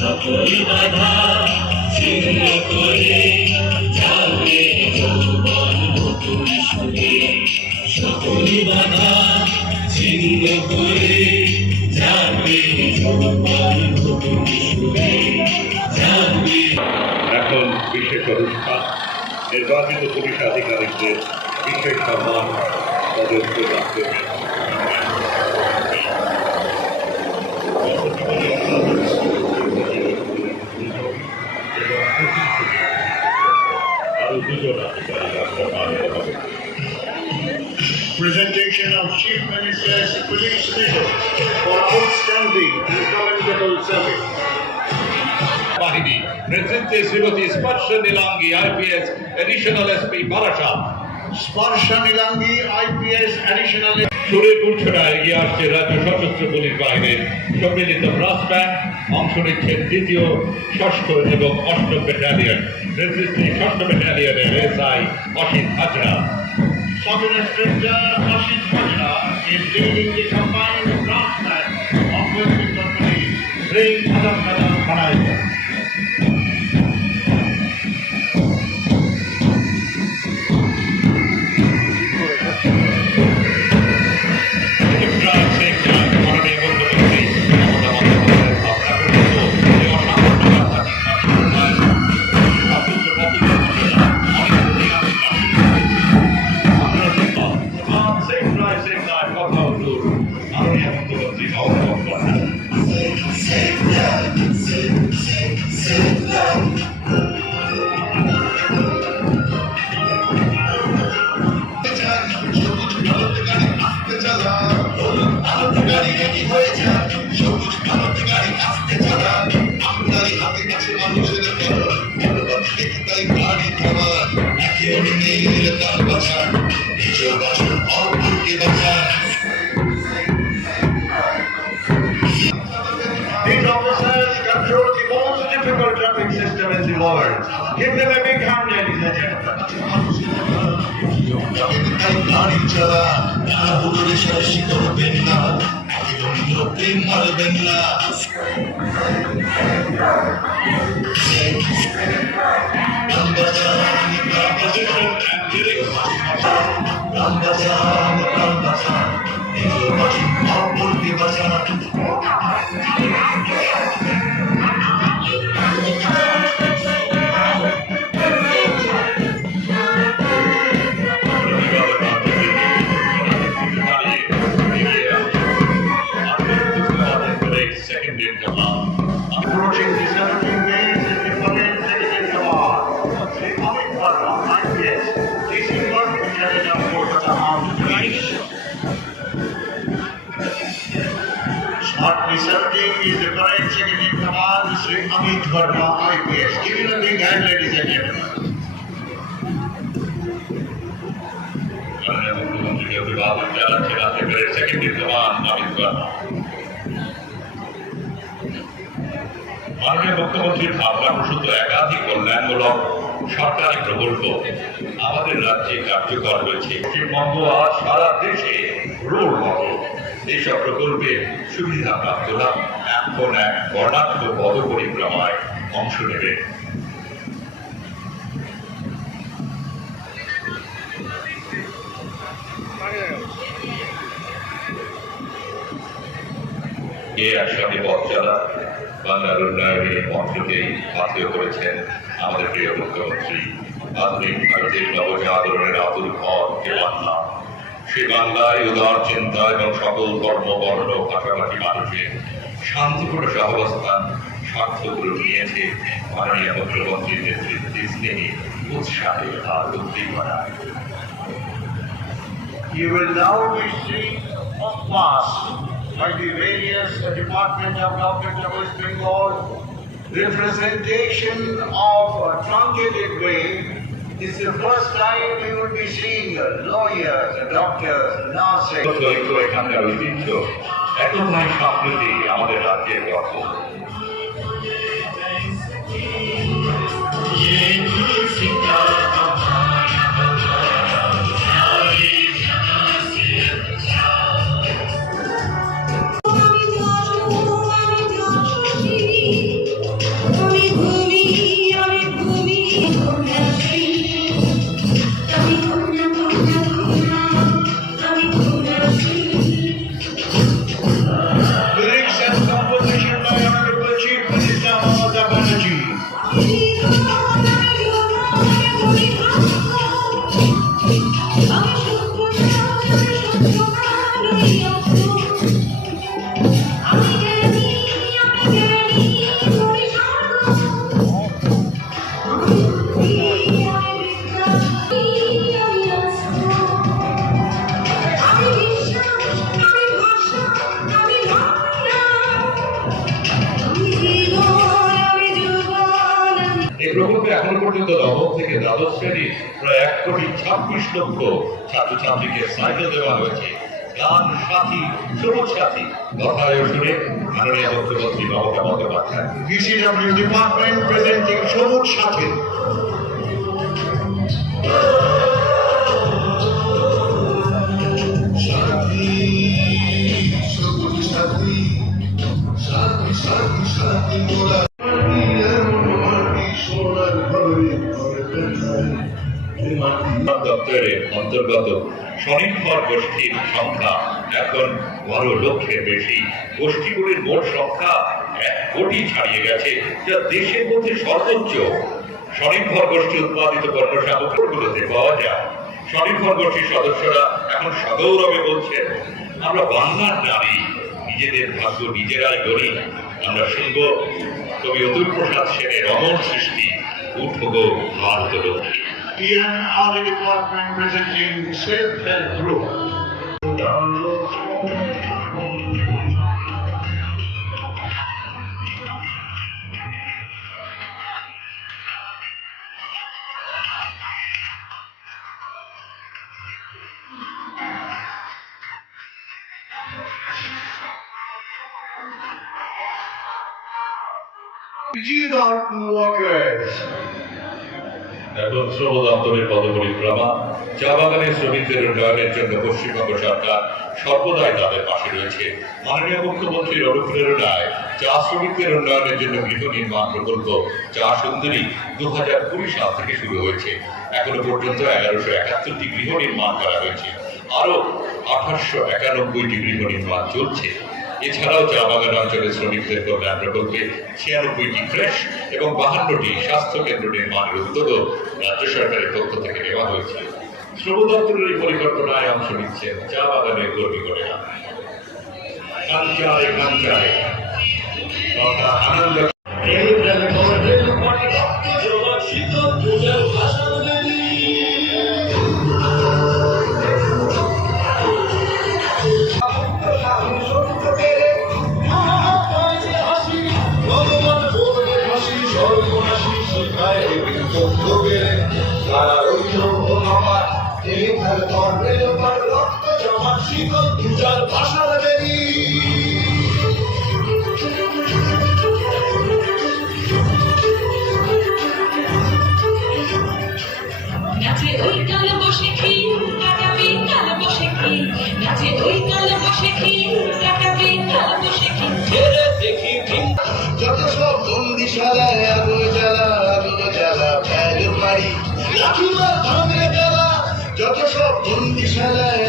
সকল বাধা ছিন্ন করে যাবে যৌবন এখন বিশেষ অনুষ্ঠান, নির্বাচিত পুলিশ আধিকারিকদের বিশেষ সম্মান পদস্থ রাখতে Presentation of Chief Minister's Police Medal for outstanding and commendable service. বাহিনী নেতৃত্বে Shrimati Sparsha Nilangi IPS additional SP Barasat Sparsha Nilangi, IPS Additional সুরে গুলছড়া এগিয়ে আসছে রাজ্য সশস্ত্র পুলিশ বাহিনীর সম্মিলিত ব্রাস ব্যান্ড অংশ নিচ্ছেন দ্বিতীয় ষষ্ঠ এবং অষ্টম ব্যাটালিয়ন ষষ্ঠ ব্যাটালিয়নের SI Asit Hazra Police. Bring world. Give them a big hand, ladies and gentlemen. Composition না Thank Second Shortly is current Secretary in Command, Sri Amit Verma, IPS. Give him a big hand, ladies and gentlemen. Second in command Amit Verma মাননীয় মুখ্যমন্ত্রীর ভাবনা প্রসূত একাধিক কল্যাণমূলক সরকারি প্রকল্প আমাদের রাজ্যে কার্যকর রয়েছে পশ্চিমবঙ্গ আজ সারা দেশে এইসব প্রকল্পের সুবিধা প্রাপ্তরা এখন এক বর্ণাঢ্য পদপরিক্রমায় অংশ নেবে। এ একসাথে পথ চলা বাংলার উন্নয়নে মন্ত্রকেই বাতিল করেছেন আমাদের প্রিয় মুখ্যমন্ত্রী। আধুনিক ভারতের নবজাগরণের আতুর ঘর বাংলা সে বাংলায় উদার চিন্তা এবং সকল কর্ম বর্ণ ভাষাভাষী মানুষের শান্তিপূর্ণ সহাবস্থান স্বার্থগুলো নিয়েছে মাননীয় মুখ্যমন্ত্রীর নেতৃত্বে স্নেহে উৎসাহে আর উদ্দীপনায় You will now be seen of mass by the various departments of government of West Bengal. Representation of a truncated way is the first time we will be seeing lawyers, doctors, nurses. দৈত্য এখানকার ঐতিহ্য একতাই সম্প্রতি আমাদের রাজ্যের গর্ব কোটি ছাব্বিশ লক্ষ ছাত্রছাত্রীকে সাইকেল দেওয়া হয়েছে। গান সাথী সবুজ সাথী। কথায় শুনে মাননীয় মুখ্যমন্ত্রী মমতা ডিপার্টমেন্ট প্রেজেন্টিং সবুজ সাথী। দপ্তরের অন্তর্গত স্বনির্ভর গোষ্ঠীর সংখ্যা এখন বারো লক্ষের বেশি। গোষ্ঠীগুলির মোট সংখ্যা এক কোটি ছাড়িয়ে গেছে, যা দেশের মধ্যে সর্বোচ্চ। স্বনির্ভর গোষ্ঠী উৎপাদিত পণ্য সামগ্রীগুলোতে পাওয়া যায়। স্বনির্ভর গোষ্ঠীর সদস্যরা এখন সগৌরবে বলছেন, আমরা বাংলার নারী, নিজেদের ভাগ্য নিজেরাই গড়ি। আমরা শুনব কবি অতুল প্রসাদ সেনের অমর সৃষ্টি, উঠব Bharat Lakshmi Ian Holly Blackman presenting the don't look good. এখন শ্রম দপ্তরের পদপরিক্রমা চা বাগানের শ্রমিকদের উন্নয়নের জন্য পশ্চিমবঙ্গ সরকার সর্বদাই তাদের পাশে রয়েছে। মাননীয় মুখ্যমন্ত্রীর অনুপ্রেরণায় চা শ্রমিকদের উন্নয়নের জন্য গৃহ নির্মাণ প্রকল্প চা সুন্দরী দু হাজার কুড়ি সাল থেকে শুরু হয়েছে। এখনও পর্যন্ত এগারোশো একাত্তরটি গৃহ নির্মাণ করা হয়েছে। আরও আঠাশশো একানব্বইটি গৃহ নির্মাণ চলছে। এছাড়াও চা বাগান অঞ্চলের শ্রমিকদের কল্যাণ প্রকল্পে ছিয়ানব্বইটি ফ্রেশ এবং বাহান্নটি স্বাস্থ্য কেন্দ্র নির্মাণের উদ্যোগও রাজ্য সরকারের পক্ষ থেকে নেওয়া হয়েছে। শ্রম দপ্তরের এই পরিকল্পনায় অংশ নিচ্ছেন চা বাগানের কর্মীগণেরা কাঞ্চায় তথা আনন্দ ভাষার বেরি নাচে ওই কাল বসে কি কাটাবি কাল বসে কি? নাচে ওই কাল বসে কি কাটাবি কাল বসে কি? ছেড়ে দেখি যত সব বন্দিশালায় আগুন জ্বালা আগুন জ্বালা ফেল মারি। লাঠি জ্বালা যত সব বন্দিশালায়